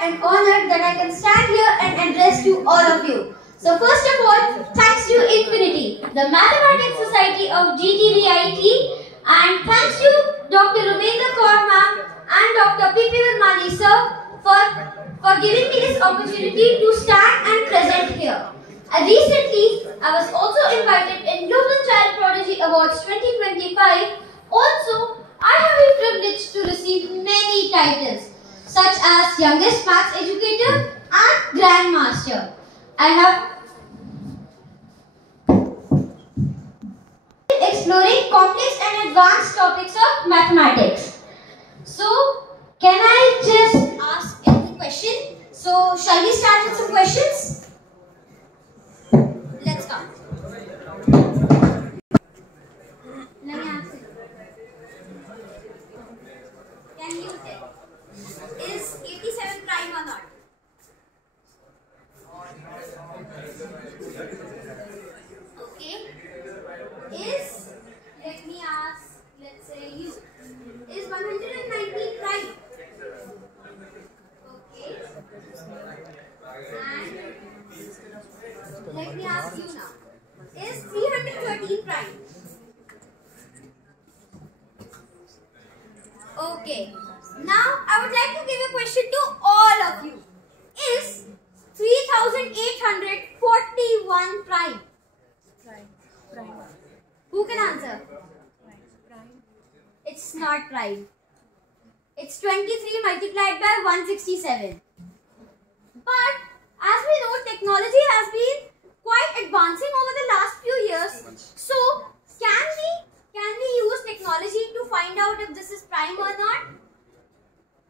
and honored that I can stand here and address to all of you. So first of all, thanks to Infinity, the Mathematics Society of GTVIT, and thanks to Dr. Rumendra Kaur ma'am and Dr. P.P. Virmani sir for giving me this opportunity to stand and present here. Recently, I was also invited in Global Child Prodigy Awards 2025. Also, I have been privileged to receive many titles such as Youngest Maths Educator and Grandmaster. I have exploring complex and advanced topics of mathematics. So, can I just ask any question? So, shall we start with some questions? Let's start. Let me ask it. Can you tell? Is 87 prime or not? Okay. Let me ask, let's say you. Is 119 prime? Okay. And let me ask you now. Is 313 prime? Okay. Now I would like to give a question to all of you. Is 3841 prime? Prime. Who can answer? Prime. It's not prime. It's 23 multiplied by 167. But as we know, technology has been quite advancing over the last few years. So can we use technology to find out if this is prime or not?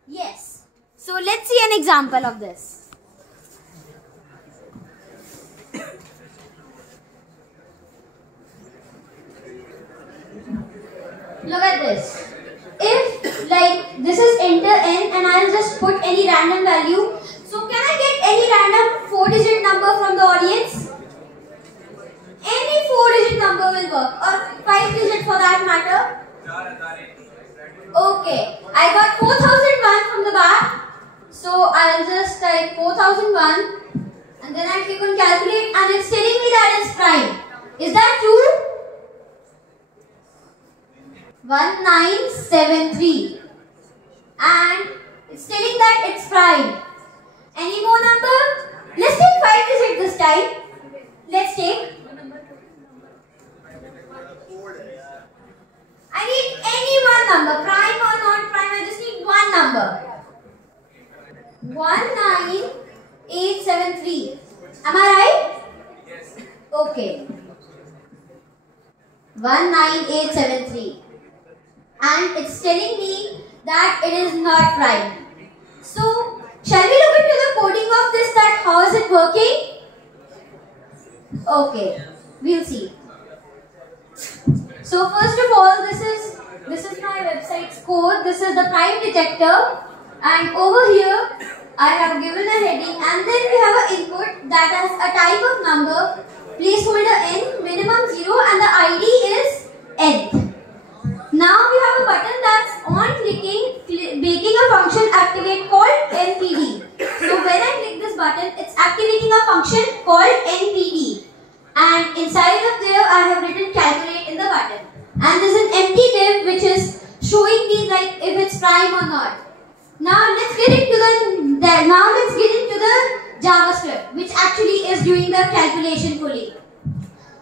Yes. So let's see an example of this. Look at this. If this is enter n and I'll just put any random value. So can I get any random 4-digit number from the audience? Any 4-digit number will work, or 5-digit for that matter. Okay, I got 4001 from the back. So I'll just type 4001 and then I click on calculate and it's telling me that it's prime. Is that true? 1973. And it's telling that it's prime. Any more number? Let's take 5-digit this time. Let's take. I need any one number, prime or not prime, I just need one number. 19873. Am I right? Yes. Okay. 19873. And it's telling me that it is not prime. So, shall we look into the coding of this, that how is it working? Okay, we'll see. So first of all, this is my website's code. This is the prime detector, and over here I have given a heading, and then we have an input that has a type of number, placeholder n, minimum 0, and the ID is nth. Now we have a button that's on clicking, making a function activate called NPD. So when I click this button, it's activating a function called NPD. And inside of there, I have written calculate in the button. And there's an empty div which is showing me like if it's prime or not. Now let's get into the JavaScript, which actually is doing the calculation fully.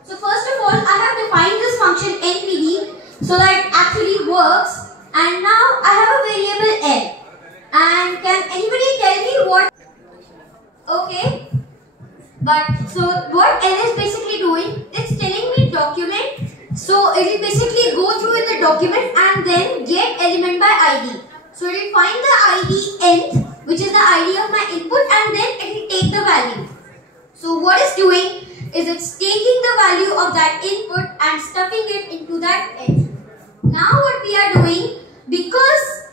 So first of all, I have defined this function NPD so that it actually works. And now I have a variable n. And can anybody tell me what? Okay. But so what n is basically doing, it's telling me document. So it will basically go through in the document and then get element by ID. So it will find the ID nth, which is the ID of my input, and then it will take the value. So what it's doing is it's taking the value of that input and stuffing it into that nth. Now what we are doing, because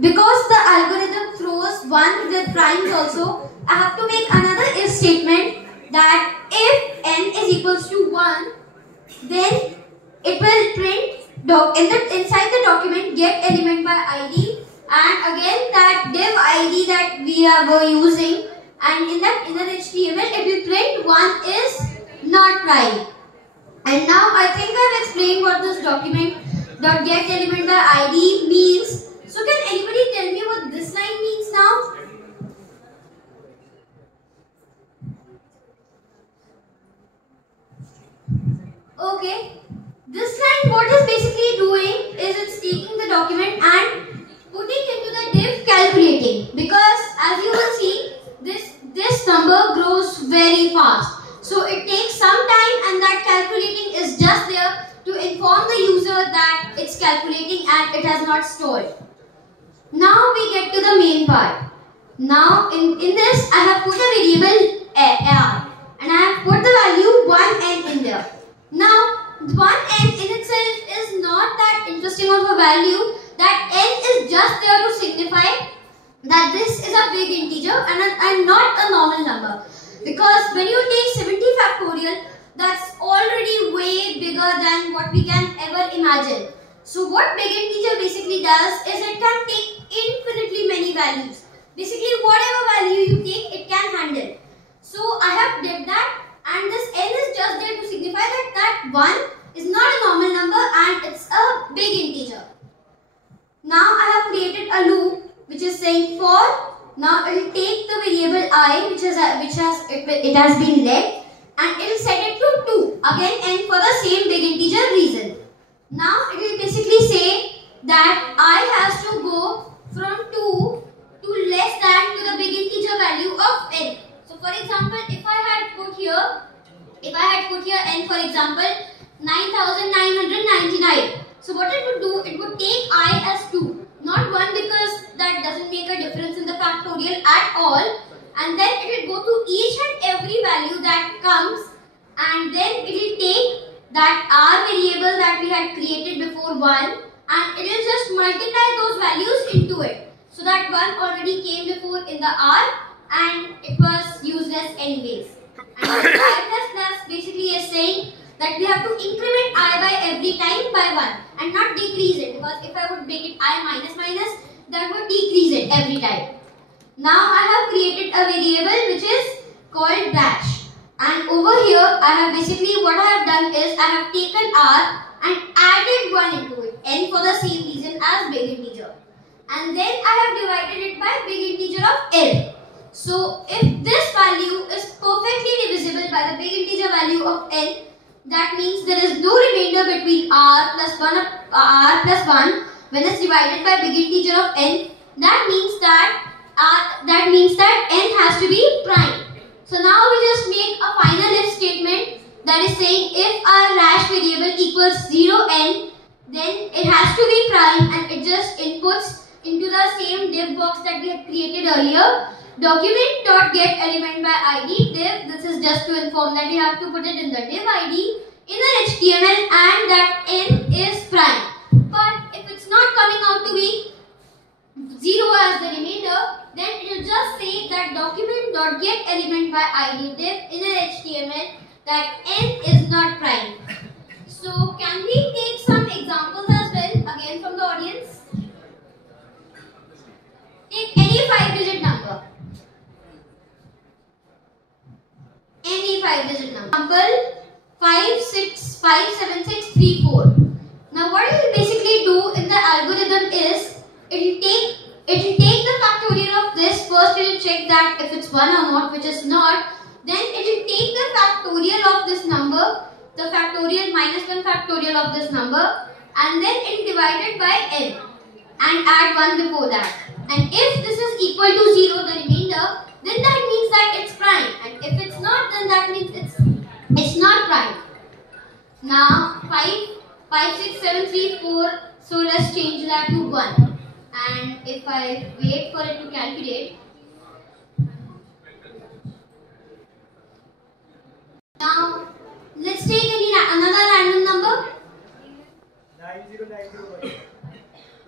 the algorithm throws 1 with primes also, I have to make another if statement that if n is equals to 1, then it will print inside the document get element by ID, and again that div ID that we were using, and in that inner HTML it will print 1 is not prime. And now I think I've explained what this document dot get element by ID means. So can anybody tell me what this line means now? Okay, this line what it's basically doing is it's taking the document and putting into the div calculating, because as you will see this number grows very fast. So it takes some time, and that calculating is just there to inform the user that it's calculating and it has not stored. Now we get to the main part. Now in this I have put a variable r and I have put the value 1n in there. Now 1n in itself is not that interesting of a value. That n is just there to signify that this is a big integer and not a normal number. Because when you take 70 factorial, that's already way bigger than what we can ever imagine. So what big integer basically does is it can take infinitely many values. Basically whatever value you take, it can handle. So I have did that, and this n is just there to signify that 1 is not a normal number and it's a big integer. Now I have created a loop which is saying for. Now it will take the variable I which has been let, and it will set it to 2. Again n for the same big integer reason. Now it will basically say that I has to go from 2 to less than to the big integer value of n. So for example, if I had put here n, for example 9999. So what it would do, it would take I as 2, not 1, because that doesn't make a difference in the factorial at all. And then it will go to each and every value that comes, and then it will take that r variable that we had created before 1, and it will just multiply those values into it. So that 1 already came before in the r and it was useless anyways. And I++ basically is saying that we have to increment I by every time by 1 and not decrease it, because if I would make it I minus minus, that would decrease it every time. Now I have created a variable which is called dash, and over here I have basically what I have done is I have taken r and added 1 into it, n for the same reason as big integer, and then I have divided it by big integer of l. So if this value is perfectly divisible by the big integer value of n, that means there is no remainder between r plus 1 when it's divided by big integer of n. That means that n has to be prime. So now we just make a final if statement that is saying if our dash variable equals 0n, then it has to be prime, and it just inputs into the same div box that we had created earlier. Document.getElement by ID div. This is just to inform that you have to put it in the div ID in an HTML and that n is prime. But if it's not coming out to be 0 as the remainder, then it will just say that document.getElement by ID div in an HTML that n is not prime. So can we take some examples as well again from the audience? Take any 5-digit number. Any 5-digit number. Example 57634. Now what it will basically do in the algorithm is it will take the factorial of this. First it will check that if it's 1 or not, which is not. Then it will take the factorial of this number, the factorial minus 1 factorial of this number, and then it will divide it by n and add 1 before that. And if this is equal to 0, the remainder, then that means that it's prime. And if it's not, then that means it's not prime. Now 56734. So let's change that to 1. And if I wait for it to calculate, now let's take another random number. 90901.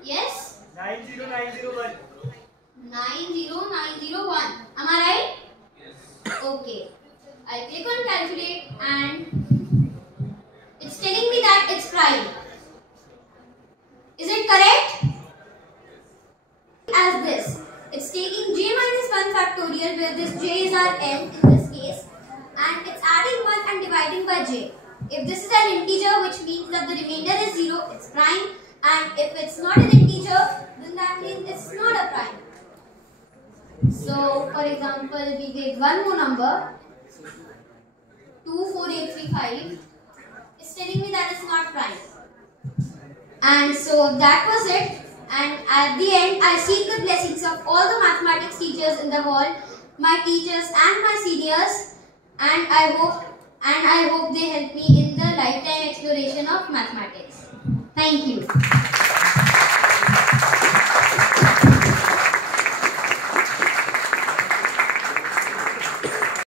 Yes? 90901. 90901. Am I right? Yes. Okay. I click on calculate and it's telling me that it's prime. Is it correct? n in this case, and it's adding 1 and dividing by j. If this is an integer, which means that the remainder is 0, it's prime, and if it's not an integer, then that means it's not a prime. So, for example, we get one more number, 24835. It's telling me that it's not prime. And so that was it. And at the end, I seek the blessings of all the mathematics teachers in the hall, my teachers and my seniors, and I hope they help me in the lifetime exploration of mathematics. Thank you.